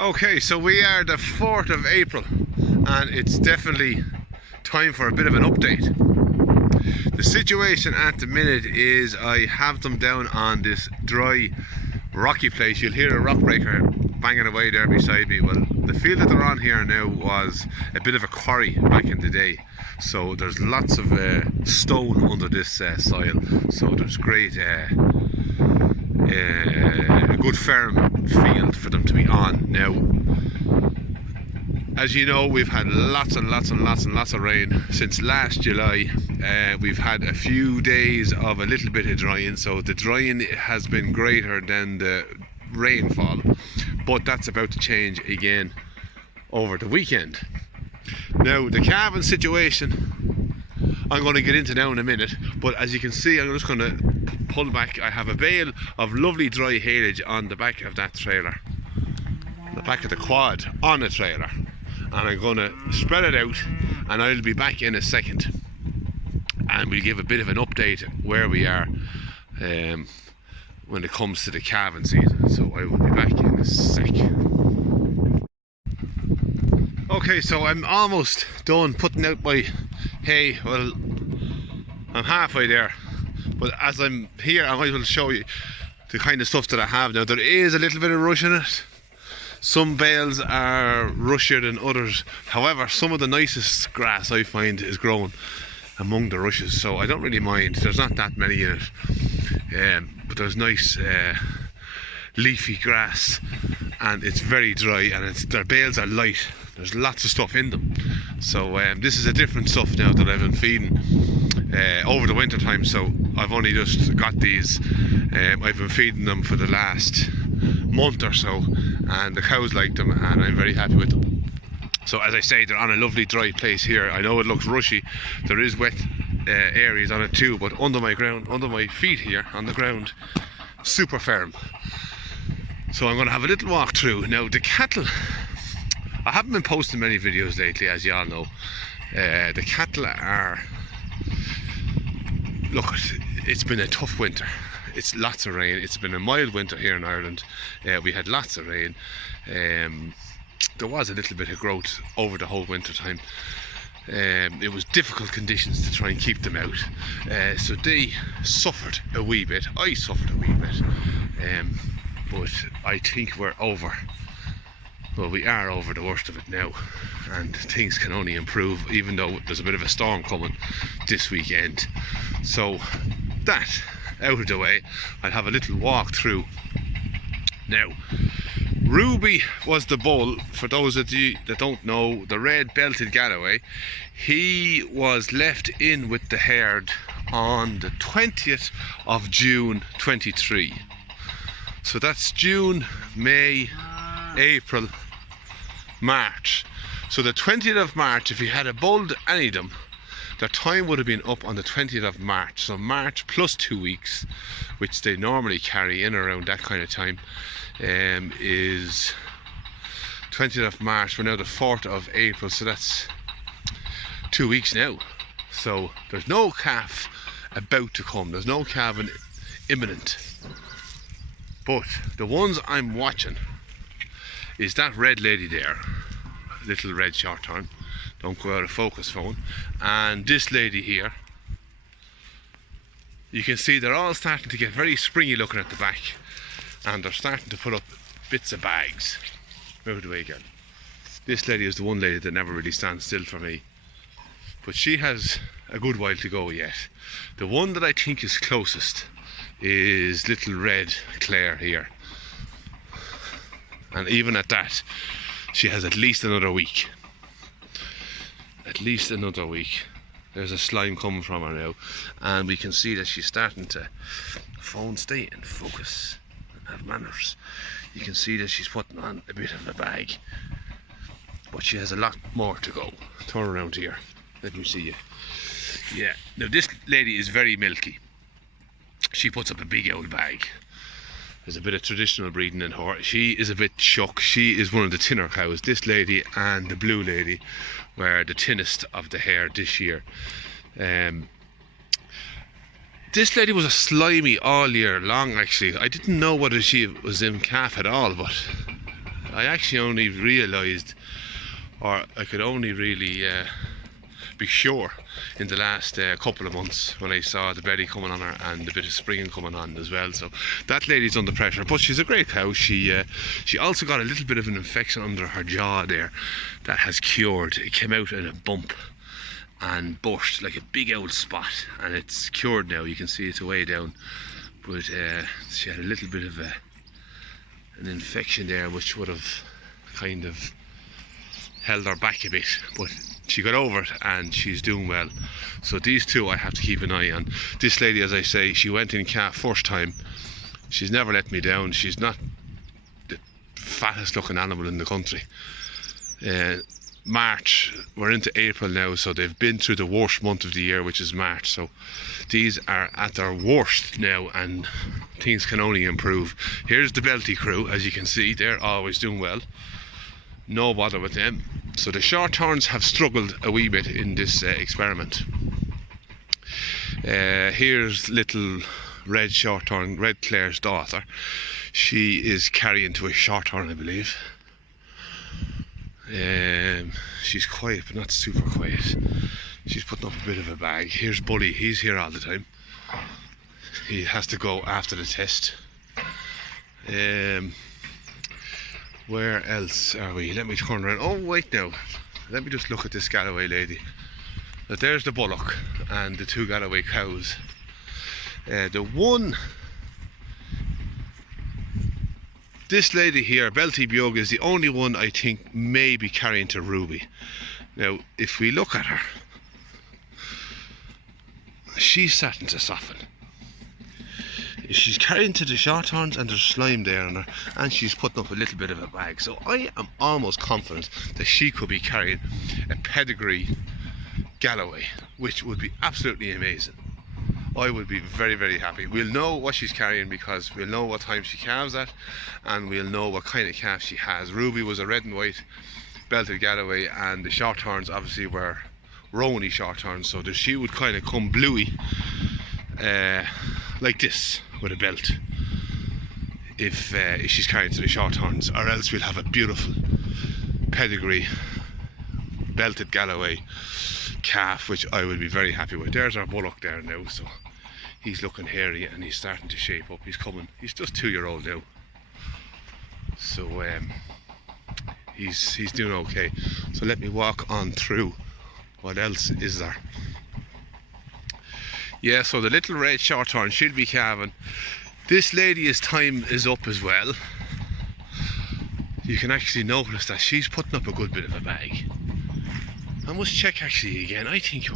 Okay, so we are the 4th of April and it's definitely time for a bit of an update. The situation at the minute is I have them down on this dry rocky place. You'll hear a rock breaker banging away there beside me. Well, the field that they're on here now was a bit of a quarry back in the day, so there's lots of stone under this soil, so there's great a good firm field for them to be on. Now, as you know, we've had lots and lots of rain since last July. We've had a few days of a little bit of drying, so the drying has been greater than the rainfall, but that's about to change again over the weekend. Now, the calving situation I'm going to get into now in a minute, but as you can see, I'm just going to pull back. I have a bale of lovely dry haylage on the back of that trailer, the back of the quad on a trailer, and I'm going to spread it out, and I'll be back in a second and we'll give a bit of an update where we are when it comes to the calving season. So I will be back in a sec. Okay, so I'm almost done putting out my hay. Well, I'm halfway there, but as I'm here I might as well show you the kind of stuff that I have now. There is a little bit of rush in it. Some bales are rushier than others. However, some of the nicest grass I find is growing among the rushes, so I don't really mind. There's not that many in it, but there's nice leafy grass, and it's very dry, and their bales are light. There's lots of stuff in them, so this is a different stuff now that I've been feeding over the winter time. So I've only just got these. I've been feeding them for the last month or so, and the cows like them, and I'm very happy with them. So as I say, they're on a lovely dry place here. I know it looks rushy, there is wet areas on it too, but under my feet here on the ground, super firm. So I'm going to have a little walk through. Now, the cattle, I haven't been posting many videos lately, as you all know. The cattle are, look, it's been a tough winter. It's lots of rain. It's been a mild winter here in Ireland. We had lots of rain. There was a little bit of growth over the whole winter time. It was difficult conditions to try and keep them out, so they suffered a wee bit. I suffered a wee bit, but I think we're over. Well, we are over the worst of it now, and things can only improve, even though there's a bit of a storm coming this weekend. So that out of the way, I'll have a little walk through. Now, Ruby was the bull. For those of you that don't know, the red belted Galloway, he was left in with the herd on the 20th of June 23. So that's June, May, April, March. So the 20th of March, if you had a bulled any of them, their time would have been up on the 20th of March. So March plus 2 weeks, which they normally carry in around that kind of time, is 20th of March. We're now the 4th of April, so that's 2 weeks now. So there's no calf about to come. There's no calving imminent. But the ones I'm watching is that red lady there, little red shorthorn. Don't go out of focus, phone. And this lady here. You can see they're all starting to get very springy looking at the back, and they're starting to put up bits of bags. Move the way again. This lady is the one lady that never really stands still for me, but she has a good while to go yet. The one that I think is closest is little red Claire here, and even at that, she has at least another week. At least another week. There's a slime coming from her now, and we can see that she's starting to phone stay in focus and have manners. You can see that she's putting on a bit of a bag, but she has a lot more to go. Turn around here, let me see you. Yeah, now this lady is very milky. She puts up a big old bag. There's a bit of traditional breeding in her. She is a bit shook. She is one of the thinner cows. This lady and the blue lady were the thinnest of the herd this year. This lady was a slimy all year long, actually. I didn't know whether she was in calf at all, but I actually only realised, or I could only really be sure in the last couple of months when I saw the belly coming on her and a bit of springing coming on as well. So that lady's under pressure, but she's a great cow. She also got a little bit of an infection under her jaw there that has cured. It came out in a bump and burst like a big old spot, and it's cured now. You can see it's away down, but she had a little bit of an infection there which would have kind of held her back a bit, but she got over it and she's doing well. So these two I have to keep an eye on. This lady, as I say, she went in calf first time. She's never let me down. She's not the fattest looking animal in the country. March, we're into April now, so they've been through the worst month of the year, which is March. So these are at their worst now and things can only improve. Here's the Belty crew. As you can see, they're always doing well. No bother with them. So the Shorthorns have struggled a wee bit in this experiment. Here's little red Shorthorn, Red Clare's daughter. She is carrying to a Shorthorn, I believe. She's quiet, but not super quiet. She's putting up a bit of a bag. Here's Bully. He's here all the time. He has to go after the test. Where else are we? Let me turn around. Oh, wait now. Let me just look at this Galloway lady. Now, there's the bullock and the two Galloway cows. This lady here, Belty Bioga, is the only one I think may be carrying to Ruby. Now, if we look at her, she's starting to soften. She's carrying to the Shorthorns and there's slime there on her, and she's putting up a little bit of a bag. So I am almost confident that she could be carrying a pedigree Galloway, which would be absolutely amazing. I would be very, very happy. We'll know what she's carrying because we'll know what time she calves at, and we'll know what kind of calf she has. Ruby was a red and white belted Galloway, and the Shorthorns obviously were Rony Shorthorns, so that she would kind of come bluey like this with a belt if she's carrying to the Shorthorns, or else we'll have a beautiful pedigree belted Galloway calf, which I would be very happy with. There's our bullock there now, so he's looking hairy and he's starting to shape up. He's coming. He's just 2-year-old now, so he's doing okay. So let me walk on through. What else is there? Yeah, so the little red Shorthorn, she'll be calving. This lady's time is up as well. You can actually notice that she's putting up a good bit of a bag. I must check actually again. I think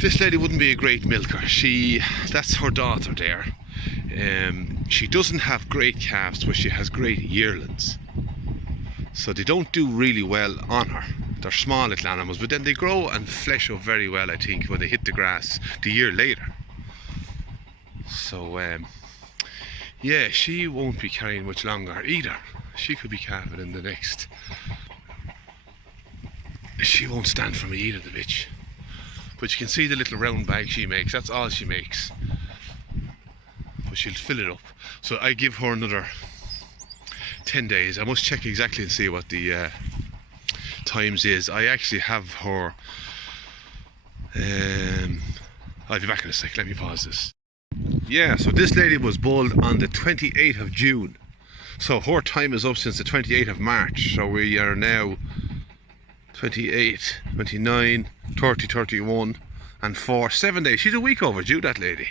this lady wouldn't be a great milker. That's her daughter there. She doesn't have great calves, but she has great yearlings. So they don't do really well on her. They're small little animals, but then they grow and flesh up very well, I think, when they hit the grass the year later. So yeah, she won't be carrying much longer either. She could be calving in the next. She won't stand for me either, the bitch. But you can see the little round bag she makes. That's all she makes. But she'll fill it up. So I give her another 10 days. I must check exactly and see what the times is. I actually have her. I'll be back in a sec. Let me pause this. Yeah, so this lady was bulled on the 28th of June. So her time is up since the 28th of March. So we are now 28, 29, 30, 31 and 4, 7 days. She's a week overdue, that lady.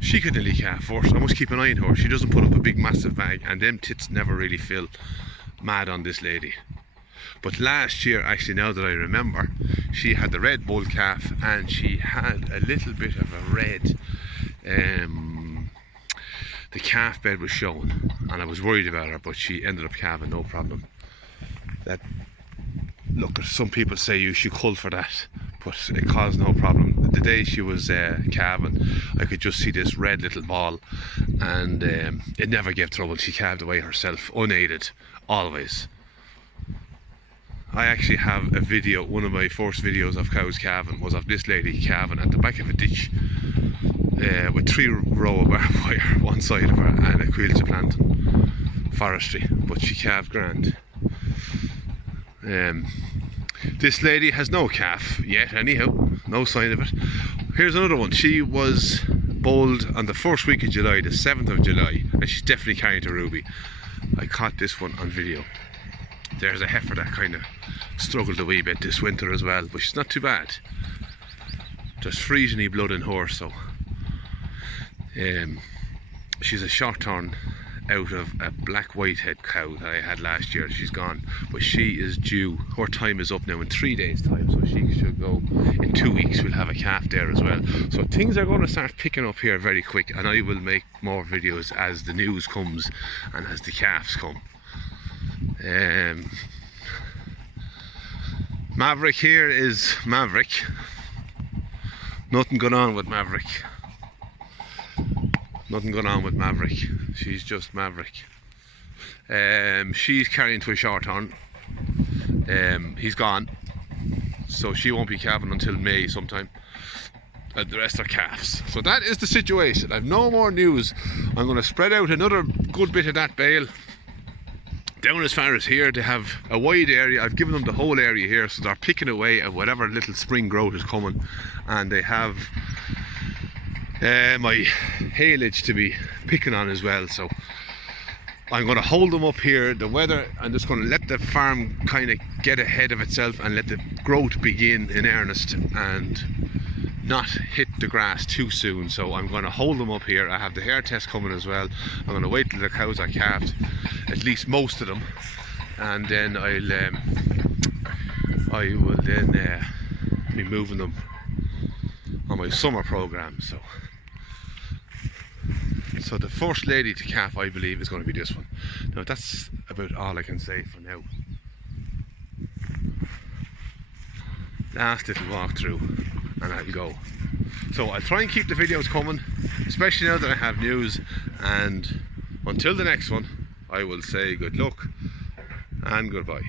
She could nearly calf first. I must keep an eye on her. She doesn't put up a big massive bag, and them tits never really feel mad on this lady. But last year, actually, now that I remember, she had the red bull calf and she had a little bit of a red, the calf bed was showing, and I was worried about her, but she ended up calving no problem. That, look, some people say you should cull for that, but it caused no problem. The day she was calving, I could just see this red little ball, and it never gave trouble. She calved away herself, unaided, always. I actually have a video, one of my first videos of cows calving was of this lady calving at the back of a ditch with 3 rows of barbed wire one side of her and a quilter planting forestry, but she calved grand. This lady has no calf yet anyhow, no sign of it. Here's another one. She was bowled on the first week of July, the 7th of July, and she's definitely carrying to Ruby. I caught this one on video. There's a heifer that kind of struggled a wee bit this winter as well, but she's not too bad. There's Frisian blood in her, so she's a short turn out of a black whitehead cow that I had last year. She's gone, but she is due. Her time is up now in 3 days time, so she should go in 2 weeks. We'll have a calf there as well, so things are going to start picking up here very quick, and I will make more videos as the news comes and as the calves come. Maverick here is Maverick. Nothing going on with Maverick. Nothing going on with Maverick. She's just Maverick. She's carrying to a short horn. He's gone, so she won't be calving until May sometime. And the rest are calves. So that is the situation. I've no more news. I'm going to spread out another good bit of that bale down as far as here. They have a wide area. I've given them the whole area here, so they're picking away at whatever little spring growth is coming, and they have my haylage to be picking on as well. So I'm going to hold them up here. The weather, I'm just going to let the farm kind of get ahead of itself and let the growth begin in earnest and not hit the grass too soon. So I'm going to hold them up here. I have the hair test coming as well. I'm going to wait till the cows are calved, at least most of them, and then I will then be moving them on my summer program. So the first lady to calf, I believe, is going to be this one. Now that's about all I can say for now. Last little walk through and I'll go. So I'll try and keep the videos coming, especially now that I have news, and until the next one I will say good luck and goodbye.